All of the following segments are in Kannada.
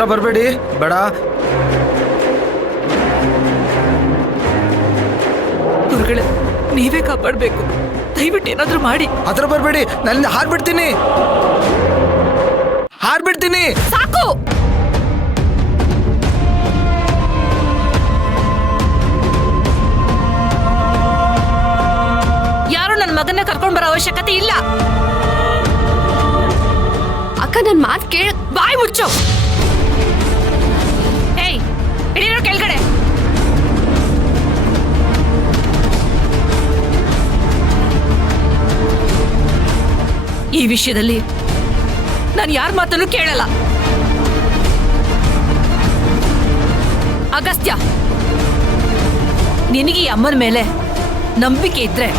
ಹತ್ರ ಬರಬೇಡಿ. ಬೇಡ. ಗುರುಗಳೇ, ನೀವೇ ಕಾಪಾಡಬೇಕು. ದಯವಿಟ್ಟು ಏನಾದ್ರೂ ಮಾಡಿ. ಹತ್ರ ಬರಬೇಡಿ, ನನ್ನಿಂದ ಹಾರ್ಬಿಡ್ತೀನಿ. ಸಾಕು. ಯಾರು ನನ್ನ ಮಗನ ಕರ್ಕೊಂಡ್ ಬರೋ ಅವಶ್ಯಕತೆ ಇಲ್ಲ. ಅಕ್ಕ, ನನ್ ಮಾತು ಕೇಳ. ಬಾಯ್ ಮುಚ್ಚು. ಏಯ್, ಇಳಿರೋ ಕೆಳಗಡೆ. ಈ ವಿಷಯದಲ್ಲಿ ನಾನು ಯಾರ ಮಾತನ್ನು ಕೇಳಲ್ಲ. ಅಗಸ್ತ್ಯ, ನಿನಗೆ ಈ ಅಮ್ಮನ ಮೇಲೆ ನಂಬಿಕೆ ಇದ್ರೆ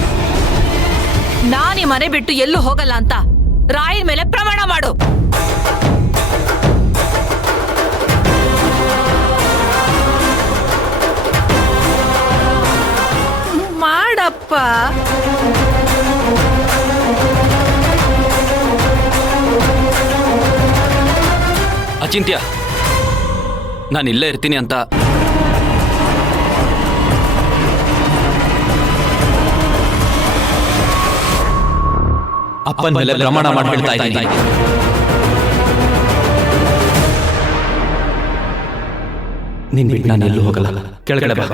ನಾನೀ ಮನೆ ಬಿಟ್ಟು ಎಲ್ಲೂ ಹೋಗಲ್ಲ ಅಂತ ರಾಯನ ಮೇಲೆ ಪ್ರಮಾಣ ಮಾಡು. ಮಾಡಪ್ಪ. ಅಚಿಂತ್ಯ, ನಾನು ಇಲ್ಲೇ ಇರ್ತೀನಿ ಅಂತ ಅಪ್ಪನ ಮೇಲೆ ಪ್ರಮಾಣ ಮಾಡಿ ಹೇಳ್ತಾ ಇದ್ದೀನಿ. ನೀನ್ ಬಿಟ್ಟು ನಾನು ಎಲ್ಲೂ ಹೋಗಲ್ಲ. ಕೆಳಗಡೆ ಬಾ.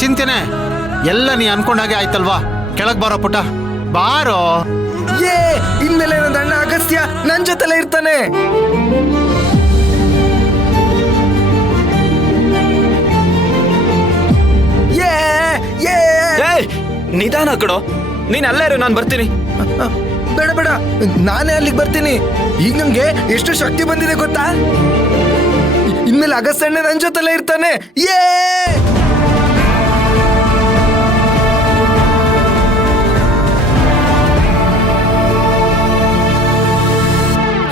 ಚಿಂತೆನೆ ಎಲ್ಲ ನೀ ಅನ್ಕೊಂಡಾಗೆ ಆಯ್ತಲ್ವಾ? ಕೆಳಗ್ ಬಾರೋ ಪುಟ, ಬಾರೋ. ಇನ್ಮೇಲೆ ನನ್ನ ಅಣ್ಣ ಅಗಸ್ತ್ಯ ನನ್ ಜೊತೆಲೇ ಇರ್ತಾನೆ. ನಿಧಾನ ಕಡೋ, ನೀನ್ ಅಲ್ಲೇ ಇರು, ನಾನು ಬರ್ತೀನಿ. ಬೇಡ ಬೇಡ, ನಾನೇ ಅಲ್ಲಿಗೆ ಬರ್ತೀನಿ. ಈಗ ನಮ್ಗೆ ಎಷ್ಟು ಶಕ್ತಿ ಬಂದಿದೆ ಗೊತ್ತಾ? ಇನ್ಮೇಲೆ ಅಗಸ್ತ್ಯಣ್ಣ ನನ್ ಜೊತೆಲೇ ಇರ್ತಾನೆ.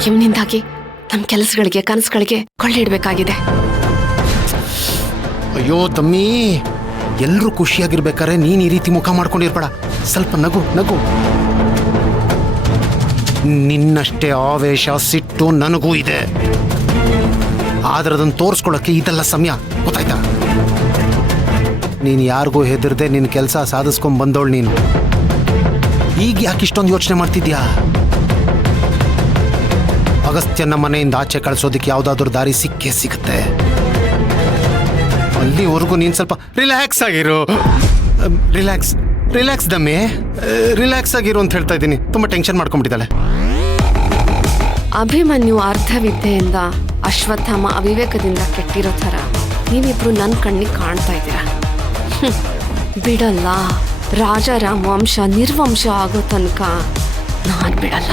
ನಿಮ್ನಿಂದಾಗಿ ನಮ್ ಕೆಲಸಗಳಿಗೆ ಕನಸುಗಳಿಗೆ ಕೊಳ್ಳೆ ಇಡ್ಬೇಕಾಗಿದೆ. ಅಯ್ಯೋ ತಮ್ಮಿ, ಎಲ್ರೂ ಖುಷಿಯಾಗಿರ್ಬೇಕಾರೆ ನೀನ್ ಈ ರೀತಿ ಮುಖ ಮಾಡ್ಕೊಂಡಿರ್ಬೇಡ. ಸ್ವಲ್ಪ ನಗು ನಗು. ನಿನ್ನಷ್ಟೇ ಆವೇಶ ಸಿಟ್ಟು ನನಗೂ ಇದೆ. ಆದ್ರೆ ಅದನ್ನು ತೋರಿಸ್ಕೊಳಕ್ಕೆ ಇದೆಲ್ಲ ಸಮಯ, ಗೊತ್ತಾಯ್ತಾ? ನೀನು ಯಾರಿಗೂ ಹೆದರ್ದೆ ನಿನ್ನ ಕೆಲಸ ಸಾಧಿಸ್ಕೊಂಡ್ ಬಂದವಳು ನೀನು. ಈಗ ಯಾಕೆ ಇಷ್ಟೊಂದು ಯೋಚನೆ ಮಾಡ್ತಿದ್ಯಾ? ಅಗಸ್ತ್ಯನ ಮನೆಯಿಂದ ಆಚೆ ಕಳಿಸೋದಕ್ಕೆ ಯಾವುದಾದ್ರೂ ದಾರಿ ಸಿಕ್ಕೇ ಸಿಗುತ್ತೆ. ಅಲ್ಲಿವರೆಗೂ ನೀನು ಸ್ವಲ್ಪ ರಿಲ್ಯಾಕ್ಸ್ ಆಗಿರು. ರಿಲ್ಯಾಕ್ಸ್ ದಮ್ಮಿ, ರಿಲ್ಯಾಕ್ಸ್ ಆಗಿರು ಅಂತ ಹೇಳ್ತಾ ಇದ್ದೀನಿ. ತುಂಬ ಟೆನ್ಷನ್ ಮಾಡ್ಕೊಂಡ್ಬಿಟ್ಟಿದ್ದಾಳೆ. ಅಭಿಮನ್ಯು ಅರ್ಧವಿದ್ಯೆಯಿಂದ, ಅಶ್ವತ್ಥಾಮ ಅವಿವೇಕದಿಂದ ಕೆಟ್ಟಿರೋ ಥರ ನೀವಿಬ್ರು ನನ್ನ ಕಣ್ಣಿಗೆ ಕಾಣ್ತಾ ಇದ್ದೀರಾ. ಬಿಡಲ್ಲ. ರಾಜಾರಾಮ್ ವಂಶ ನಿರ್ವಂಶ ಆಗೋ ತನಕ ನಾನು ಬಿಡಲ್ಲ.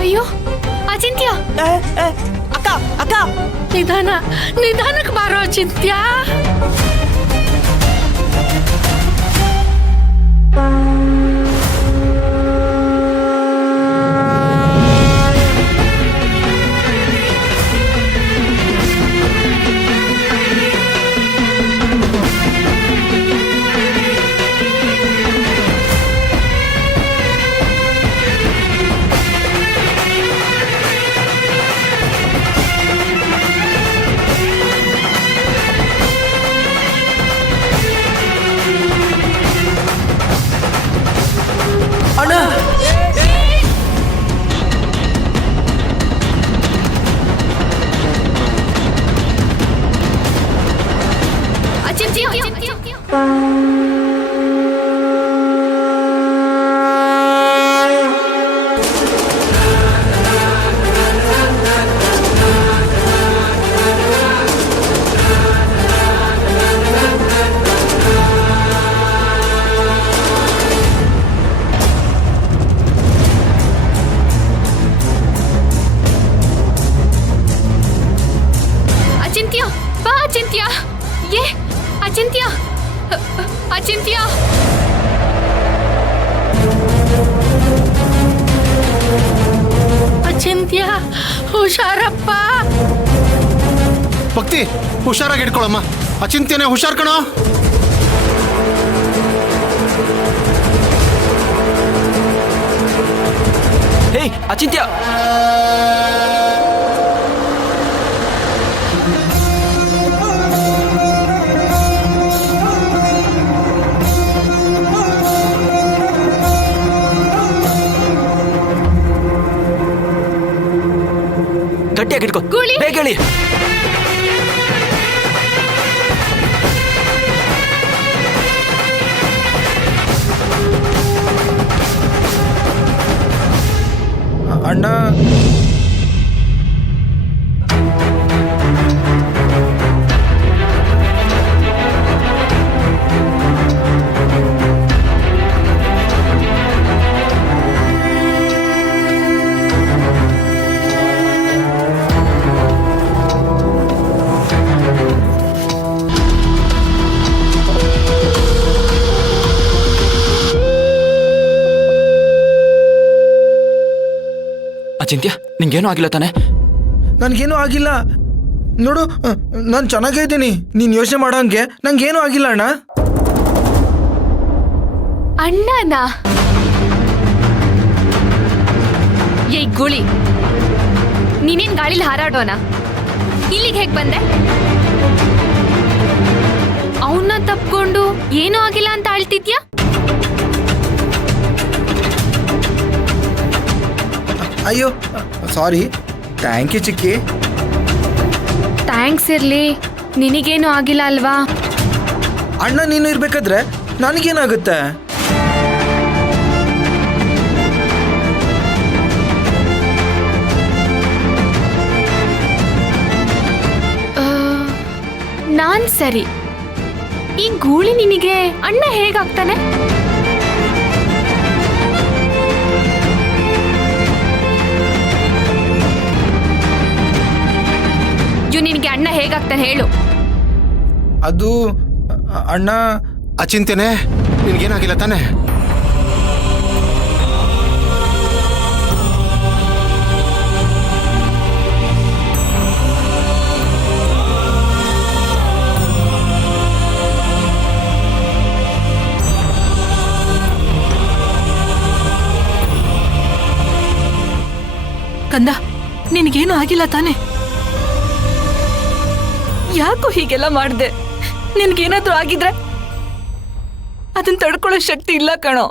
ಅಯ್ಯೋ ಅಚಿಂತ್ಯ, ಅಕ್ಕ ಅಕ್ಕ, ನಿಧಾನಕ್ಕೆ ಬಾರೋ ಅಚಿಂತ್ಯ. ಅಚಿಂತ್ಯ, ಅಚಿಂತ್ಯ. ಅಚಿಂತ್ಯ ಹುಷಾರಪ್ಪ. ಭಕ್ತಿ ಹುಷಾರಾಗಿ ಇಟ್ಕೊಳಮ್ಮ. ಅಚಿಂತ್ಯನೇ ಹುಷಾರ್ ಕಣೋ. ಹೇ ಅಚಿಂತ್ಯ, ಗಟ್ಟಿಯಾಗಿ ಇಟ್ಕೋ. ಬೇಗ ಹೇಳಿ. ಅಣ್ಣ ಅಚಿಂತ್ಯ, ನಿಂಗೇನೂ ಆಗಿಲ್ಲ ತಾನೆ? ನನ್ಗೇನು ಆಗಿಲ್ಲ ನೋಡು, ನಾನು ಚೆನ್ನಾಗೇ ಇದ್ದೀನಿ. ನೀನ್ ಯೋಚನೆ ಮಾಡೋ ಹಂಗೆ ನಂಗೇನು ಆಗಿಲ್ಲ ಅಣ್ಣ. ಅಣ್ಣನಾ? ಏ ಗುಳಿ, ನೀನೇನ್ ಗಾಳಿಲಿ ಹಾರಾಡೋಣ? ಇಲ್ಲಿಗೆ ಹೇಗ್ ಬಂದೆ? ಅವನ್ನ ತಪ್ಕೊಂಡು ಏನೂ ಆಗಿಲ್ಲ ಅಂತ ಆಳ್ತಿದ್ಯಾ? ಅಯ್ಯೋ ಸಾರಿ. ಥ್ಯಾಂಕ್ ಯು ಚಿಕ್ಕಿ. ಥ್ಯಾಂಕ್ಸ್ ಇರ್ಲಿ, ನಿನಗೇನು ಆಗಿಲ್ಲ ಅಲ್ವಾ? ಅಣ್ಣ ನೀನು ಇರ್ಬೇಕಾದ್ರೆ ನನಗೇನಾಗುತ್ತೆ? ನಾನ್ ಸರಿ. ಈ ಗೂಳಿ ನಿನಗೆ ಅಣ್ಣ ಹೇಗಾಗ್ತಾನೆ? ನಿನಗೆ ಅಣ್ಣ ಹೇಗಾಗ್ತಾನೆ ಹೇಳು. ಅದು ಅಣ್ಣ. ಅಚಿಂತ್ಯನೇ, ನಿನ್ಗೇನಾಗಿಲ್ಲ ತಾನೆ? ಕಂದ, ನಿನಗೇನು ಆಗಿಲ್ಲ ತಾನೆ? ಯಾಕೋ ಹೀಗೆಲ್ಲ ಮಾಡ್ದೆ? ನಿನ್ಗೇನಾದ್ರೂ ಆಗಿದ್ರೆ ಅದನ್ನ ತಡ್ಕೊಳ್ಳೋ ಶಕ್ತಿ ಇಲ್ಲ ಕಣೋ.